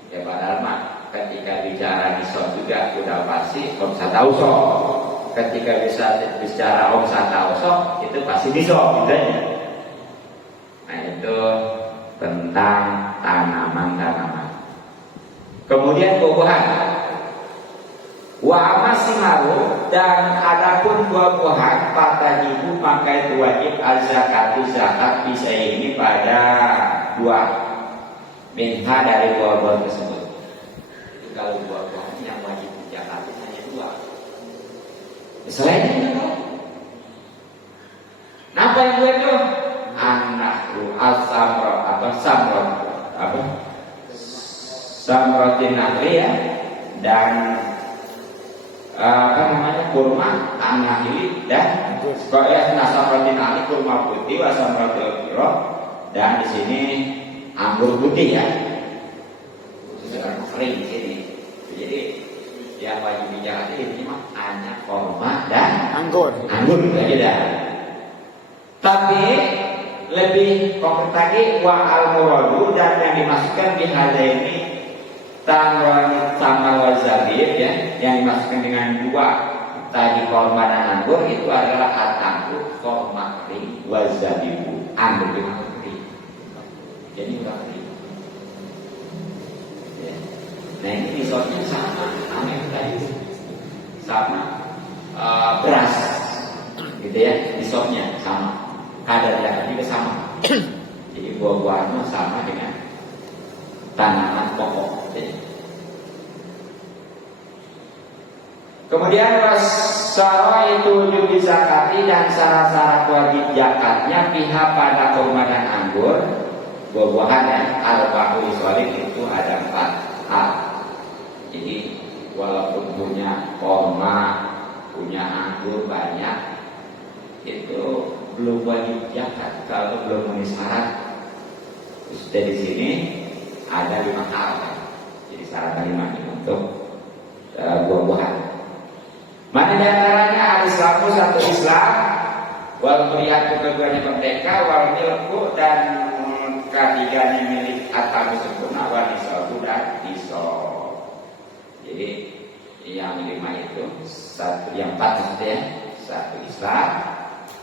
Ya padahal mah ketika bicara nisab juga udah pasti om tahu so. Ketika bisa bicara om tahu so itu pasti nisab bedanya. Nah itu tentang tanaman-tanaman. Kemudian buah-buahan. Wa amasimaru, dan adapun buah-buahan fatajibu maka itu wajib az-zakatu zakat bisa ini pada dua minha dari buah-buahan tersebut. Jadi kalau buah-buahan yang wajib zakat hanya dua. Selain itu, apa yang gue itu? Anakku al-samro apa samrot apa samrotin nakli ya, dan apa namanya kurma anahili, dan samrotin nakli kurma putih wasamrotin kiro, dan di sini anggur putih ya, sekarang kering di sini. Jadi yang wajib dijaga ini mah hanya kurma dan anggur aja dah. Tapi lebih konkret lagi wa al-muradu, dan yang dimasukkan di hal ini tamron sama wazabib ya, yang dimasukkan dengan dua tadi korma dan anggur itu adalah atangku korma kering wazabibu anggur dengan kering. Jadi udah kering. Ya. Nah ini misalnya sama tadi sama beras gitu ya, misalnya sama. Kadar yang juga sama. Jadi buah-buahan sama dengan tanaman pokok. Kemudian wasara itu wujud zakati, dan syarat-syarat wajib zakatnya pihak pada kurma dan anggur. Buah-buahan yang arba'u solid itu ada 4 hal. Jadi walaupun punya kurma, punya anggur banyak, itu belum wajib zakat kalau belum memenuhi syarat. Dari sini ada 5 hal. Jadi syarat 5 ini untuk buah-buahan. Mana diantaranya al-Islamu satu Islam, wal muriyatu keduanya merdeka, wal milku dan ketiganya milik atau sempurna, wal nisabu dan nisab. Jadi yang 5 itu satu, yang 4 maksudnya satu Islam,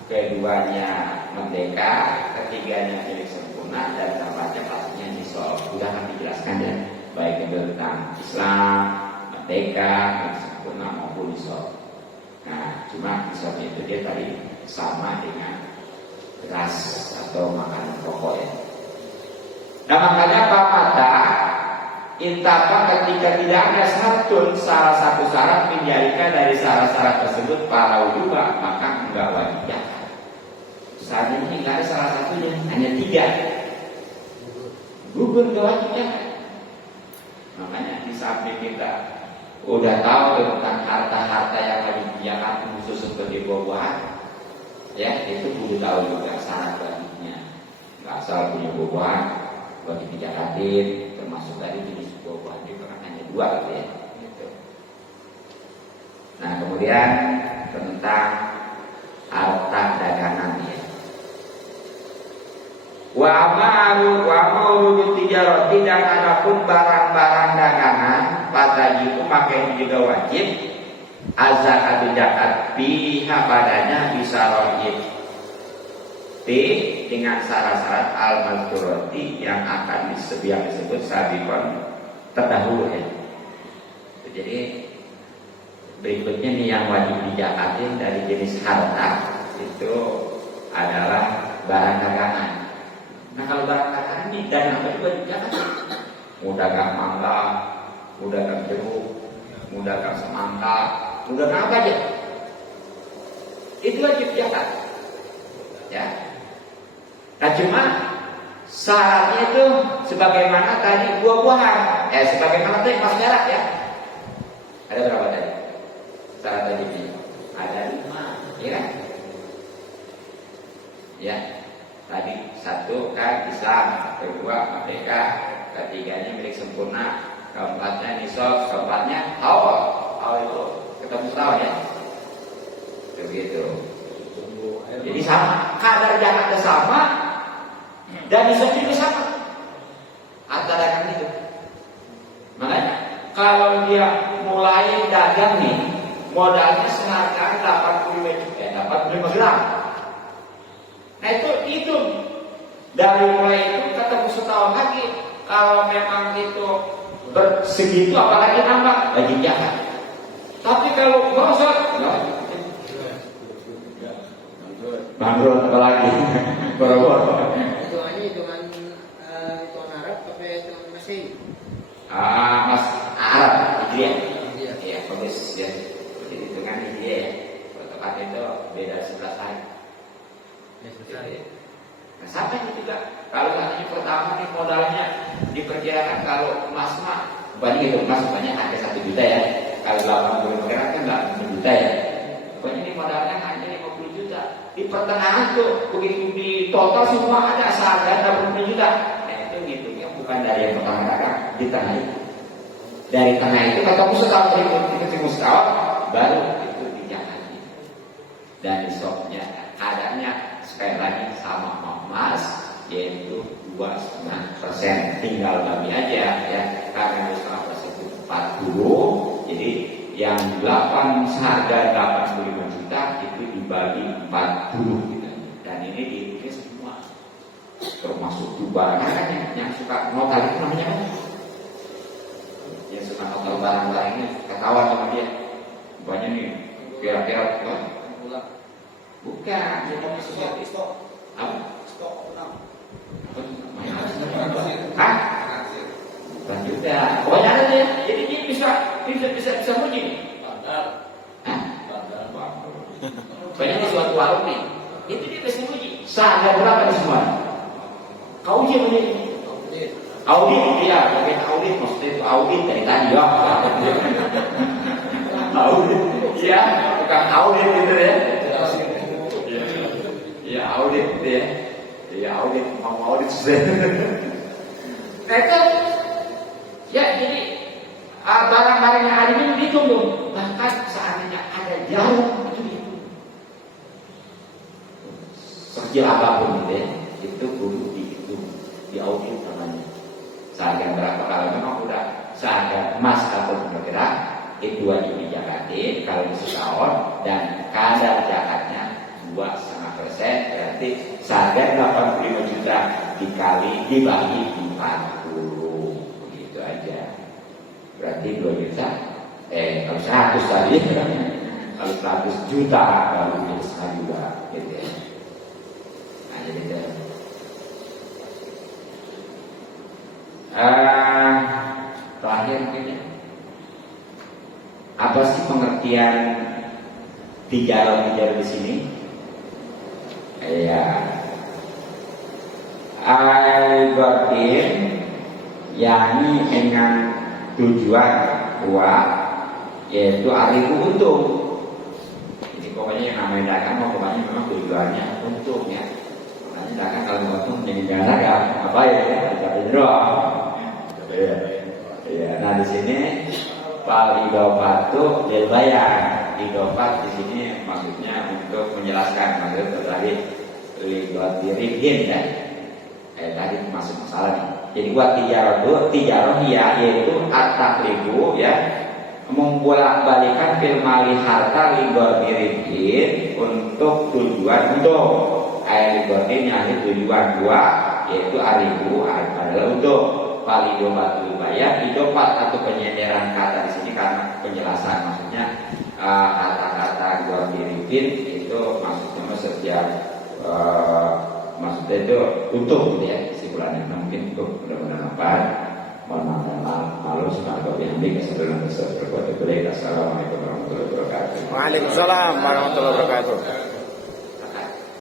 keduanya merdeka, ketiganya milik sempurna, dan keempatnya pastinya nisab. Sudah akan dijelaskan ya, baik tentang Islam, merdeka, milik sempurna maupun nisab. Nah, cuma nisab itu dia tadi sama dengan beras atau makanan pokok ya. Nah makanya pamata intapa ketika tidak ada salah satu syarat menjadikan dari syarat-syarat tersebut para juga, maka enggak wajib zakat. Saat ini enggak ada salah satunya, hanya 3. Gugur enggak wajib zakat. Makanya di samping kita udah tahu tentang harta-harta yang wajib zakat khusus seperti buah-buahan, ya itu kudu tahu juga syarat wajibnya. Enggak asal punya buah-buahan wajib dizakatin, termasuk tadi jenis buah-buahan itu kan hanya 2 gitu ya. Gitu. Nah kemudian tentang harta dagangan ya. Wa ma'ruf tijarati, dan adapun barang-barang dagangan patajibu maka ini juga wajib az-zakat zakat biha padanya bisa wajib dengan syarat-syarat al-mazkurati yang akan disebut sabikon terdahulu ya. Jadi berikutnya nih yang wajib dijakatin dari jenis harta itu adalah barang dagangan. Nah kalau barang dagangan ini dan apa juga wajib jakatin. Mudagang mangga, mudagang jeruk, mudagang semangka, mudagang apa aja, itu wajib zakat. Ya. Nah cuma syaratnya itu sebagaimana tadi buah-buahan, sebagaimana tadi pas syarat ya. Ada berapa tadi? Syarat tadi ada 5, ya kan? Ya. Tadi 1 kan Islam, 2 merdeka, ketiganya milik sempurna, keempatnya nisab, keempatnya haul itu ketemu setahun ya. begitu. Tunggu air. Jadi sama, kadar zakatnya sama dan nisab juga sama antara kan itu. Makanya kalau dia mulai dagang nih, modalnya seharga 85 gram. Nah itu dari mulai itu ketemu setahun lagi. Kalau memang itu segitu apalagi nambah lagi jahat. Tapi kalau gosok, bangkrut apalagi boro-boro. Hitungannya hitungan Arab apa hitungan Mesir? Mas Arab itu ya. Iya. Iya, bagus ya. Jadi hitungan ini ya. Tepat itu beda 11 hari. Ya, selesai. Nah, sampai ini juga kalau tadinya pertama nih modalnya diperkirakan kalau emas mah banyak itu emas banyak ada 1 juta ya. Kalau 80 gram kan nggak 1 juta ya. Pokoknya ini modalnya hanya 50 juta. Di pertengahan tuh begitu di total semua ada seharga 60 juta. Nah itu ngitungnya bukan dari yang pertama dagang, di tengah itu. Dari tengah itu ketemu setahun ketemu setahun baru itu dijangan. Dan nisabnya adanya sekali lagi sama emas yaitu 2,5%. Tinggal bagi aja ya karena 2,5% itu 40. Jadi yang 8 seharga 85 juta itu dibagi 40 gitu. Dan ini dihitung semua termasuk juga kan yang suka notal itu namanya apa? Yang suka notal barang-barang ini ketahuan sama dia banyak nih kira-kira bukan Stok. apa? Stok ulang. Hah? Bukan juga. Pokoknya ada deh. Jadi dia bisa muji. Bandar. Hah? Bandar. Banyak di suatu warung nih. Itu dia bisa muji. Seharga berapa di semua? Kau uji muji. Audit dia, bagian audit maksudnya itu audit dari tadi ya. Audit, iya, bukan audit gitu ya. Iya audit gitu ya. Iya audit, mau audit sudah. Nah itu, ya jadi barang-barang yang ada ini dihitung dong. Bahkan seandainya ada jarum itu dihitung. Sekecil apapun gitu ya, itu kudu dihitung, diaudit namanya. Seharga berapa kalau memang udah seharga emas atau bergerak itu wajib dijakatin kalau di setahun dan kadar zakatnya 2,5%, berarti seharga 85 juta dikali dibagi 40 begitu aja. Berarti 2 juta kalau 100 tadi kalau 100 juta baru jadi setengah juga gitu ya. Nah jadi itu. Terakhir mungkin ya. Apa sih pengertian tijarah di sini? Ya, al-batin yakni dengan tujuan uang yaitu arifu untung. Jadi pokoknya yang namanya dagang pokoknya memang tujuannya untung ya. Makanya dagang kalau untung jadi jangan dagang apa ya? Tapi doang. Ya, nah di sini Palidopatu dibayar. Idofat di sini maksudnya untuk menjelaskan maksud tadi libatirihim ya. Tadi masuk masalah nih. Jadi buat tijarah ya yaitu at-taklibu ya membolak-balikan fil mali harta libatirihim untuk tujuan untuk libatin yang tujuan dua yaitu aribu adalah untuk Palidopatu bayar idopat atau penyenderan kata di sini karena penjelasan maksudnya kata-kata gua miripin itu maksudnya setiap maksudnya itu untuk gitu ya kesimpulannya mungkin untuk mudah-mudahan apa mohon maaf dan malu sudah agak bihamdik sebelum berbuat baik. Assalamualaikum warahmatullahi wabarakatuh. Waalaikumsalam warahmatullahi wabarakatuh.